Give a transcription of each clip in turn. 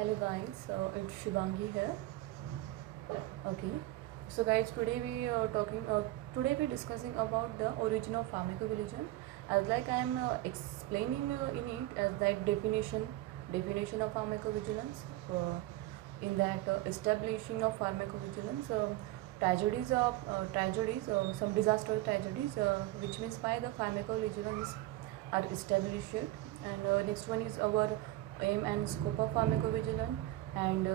Hello guys, it's Shivangi here. Okay, so guys, today we discussing about the origin of pharmacovigilance. As like I am explaining in it as that definition of pharmacovigilance. In that establishing of pharmacovigilance, some disaster tragedies, which means by the pharmacovigilance are established. And next one is our aim and scope of pharmacovigilance and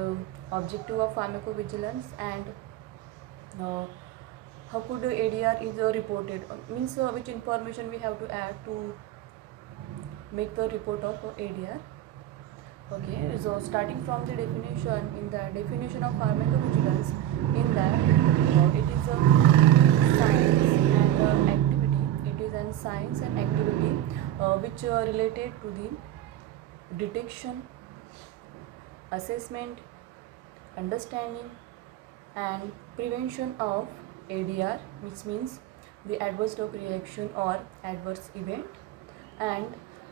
objective of pharmacovigilance and uh, how could the ADR is reported, means which information we have to add to make the report of ADR. Okay, so starting from the definition, in the definition of pharmacovigilance, in that it is a science and activity. It is a science and activity which related to the detection, assessment, understanding, and prevention of ADR, which means the adverse drug reaction or adverse event, and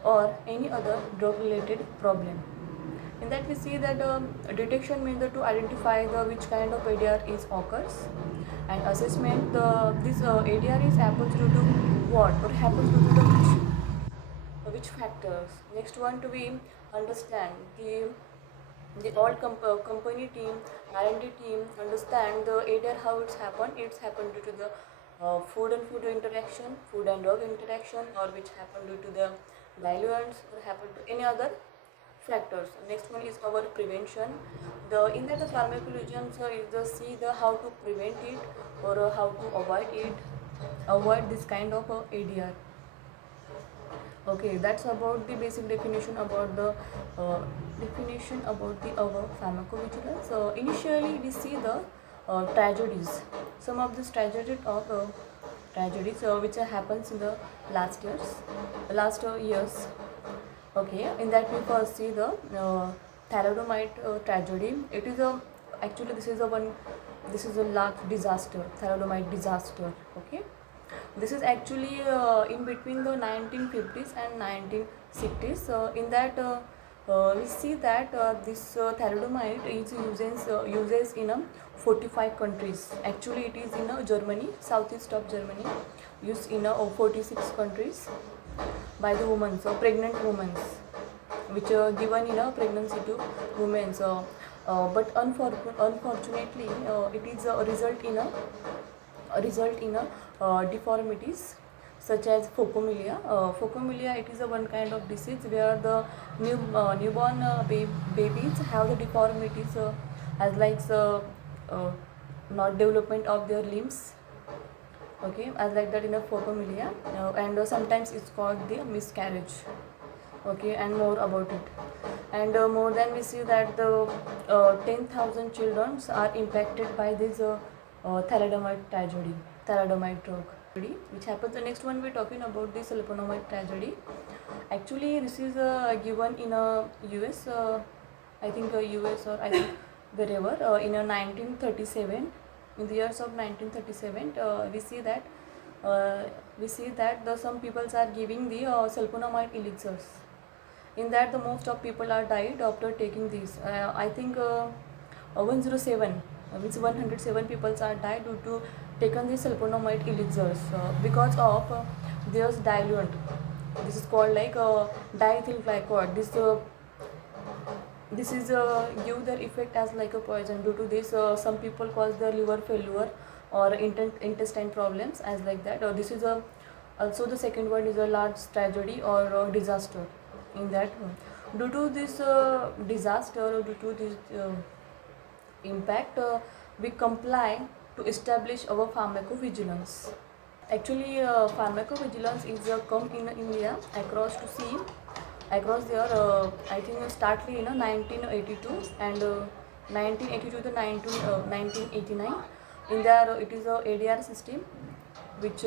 or any other drug related problem. In that we see that detection means to identify the which kind of ADR is occurs, and assessment this ADR is happens due to what or happens due to which factors. Next one to be understand the all company team, R&D team understand the ADR how it's happened. It's happened due to the food and food interaction, food and drug interaction, or which happened due to the diluents or happened to any other factors. Next one is our prevention. The in that the pharmacovigilance is the see the how to prevent it or how to avoid it, avoid this kind of ADR. Okay, that's about the basic definition about the our pharmacovigilance. Initially, we see the tragedies. Some of these tragedies which happens in the last years. Okay, in that we first see the thalidomide tragedy. It is a actually this is a large disaster, thalidomide disaster. Okay, this is actually in between the 1950s and 1960s. In that we see that this thalidomide is uses in 45 countries. Actually, it is in Germany, southeast of Germany, used in 46 countries by the women, so pregnant women, which are given in a pregnancy to women. But unfortunately, it is a result in deformities such as phocomelia. Phocomelia, it is a one kind of disease where the newborn babies have the deformities as like not development of their limbs. Okay, as like that in a phocomelia, and sometimes it's called the miscarriage. Okay, and more about it. And more than we see that the 10,000 children are impacted by this thalidomide tragedy, thalidomide drug, which happens. The next one we're talking about this sulfonamide tragedy. Actually, this is given in a US, I think US or I think wherever, in a 1937. In the years of 1937, we see that the some peoples are giving the sulfonamide elixirs. In that, the most of people are died after taking these. I think 107, which 107 people are died due to taken the sulfonamide elixirs because of their diluent. This is called like diethyl glycol. This is give their effect as like a poison. Due to this, some people cause their liver failure or intestine problems as like that. This is also the second one is a large tragedy or disaster. In that, due to this disaster or due to this impact, we comply to establish our pharmacovigilance. Actually, pharmacovigilance is come in India across to see across there. I think startly in 1982 and 1982 to 1989. In there, it is a ADR system which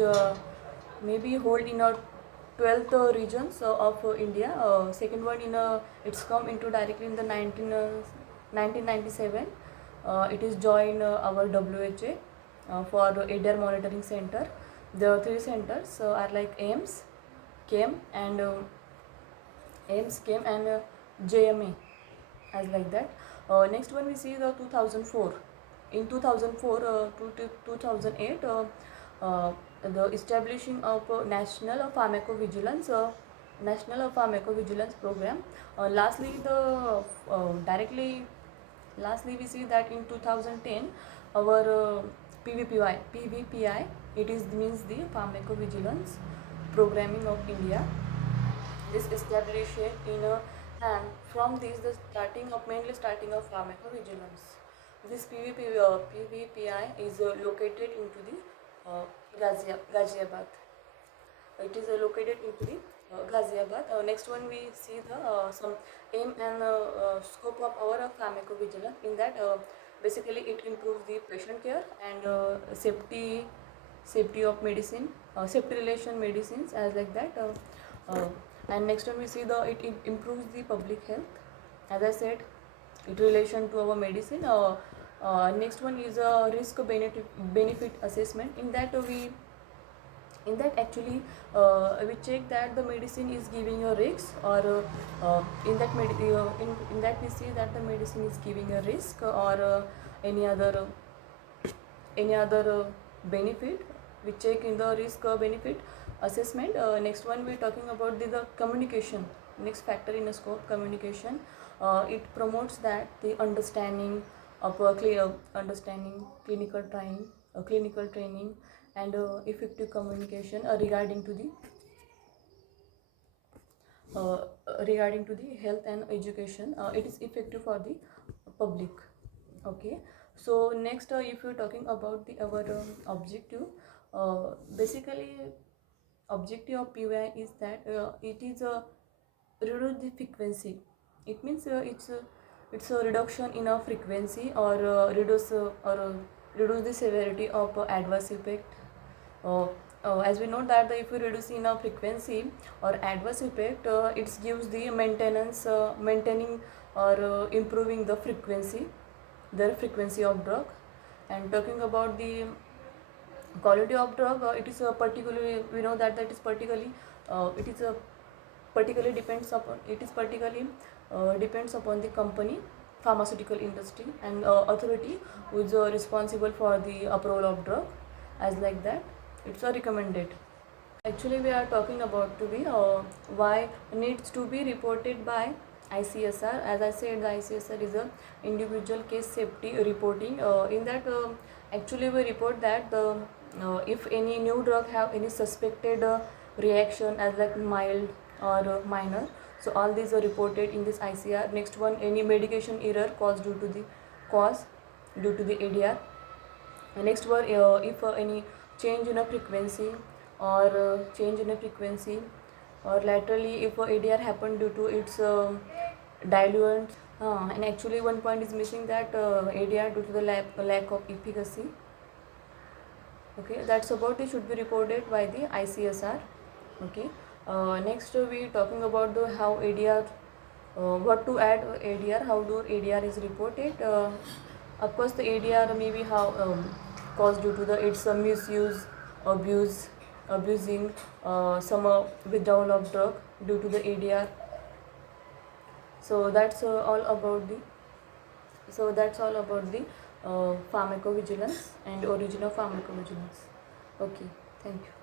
maybe hold in a 12th regions of India. Second one in it's come into directly in the 1997. It is joined our WHA for ADR monitoring center. The three centers are like AIMS, KEM and JMA as like that. Next one we see the 2004. In 2004 to 2008, the establishing of national pharmacovigilance program. Lastly, we see that in 2010 our PVPI, it is means the pharmacovigilance programming of India, this established in a, and from this the mainly starting of pharmacovigilance. This PVPI is located into the Ghaziabad. It is located into the Ghaziabad. Next one we see the some aim and scope of our pharmacovigilance. In that, basically it improves the patient care and safety of medicine, safety relation medicines, as like that. And next one we see it improves the public health, as I said, in relation to our medicine. Next one is a risk benefit assessment. In that actually we check that the medicine is giving a risk, or in that we see that the medicine is giving a risk, or any other benefit. We check in the risk benefit assessment. Next one we're talking about the communication. Next factor in a scope, communication. It promotes that the understanding of clinical training and effective communication regarding to the health and education. It is effective for the public. Okay, so next, if you're talking about our objective, basically objective of PVI is that it is a reduce the frequency. It means it's a reduction in a frequency, or reduce the severity of adverse effect. As we know that if we reduce in a frequency or adverse effect, it gives the maintaining or improving the frequency of drug. And talking about the quality of drug, it is particularly, we know that is particularly depends upon the company, pharmaceutical industry, and authority who is responsible for the approval of drug, as like that. It's recommended. Actually, we are talking about to be why needs to be reported by ICSR. As I said, the ICSR is a individual case safety reporting. In that, actually we report that if any new drug have any suspected reaction, as like mild or minor, so all these are reported in this ICR. Next one, any medication error caused due to the ADR. Next one, if any change in a frequency, or or laterally if ADR happened due to its diluent. And actually one point is missing, that ADR due to the lack of efficacy. Okay, that's about it should be reported by the ICSR. Okay, next we talking about the how ADR, what to add ADR, how do ADR is reported. Of course, the ADR may be how caused due to its misuse, abusing, some withdrawal of drug due to the ADR. So that's all about the pharmacovigilance and origin of pharmacovigilance. Okay, thank you.